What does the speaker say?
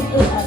people.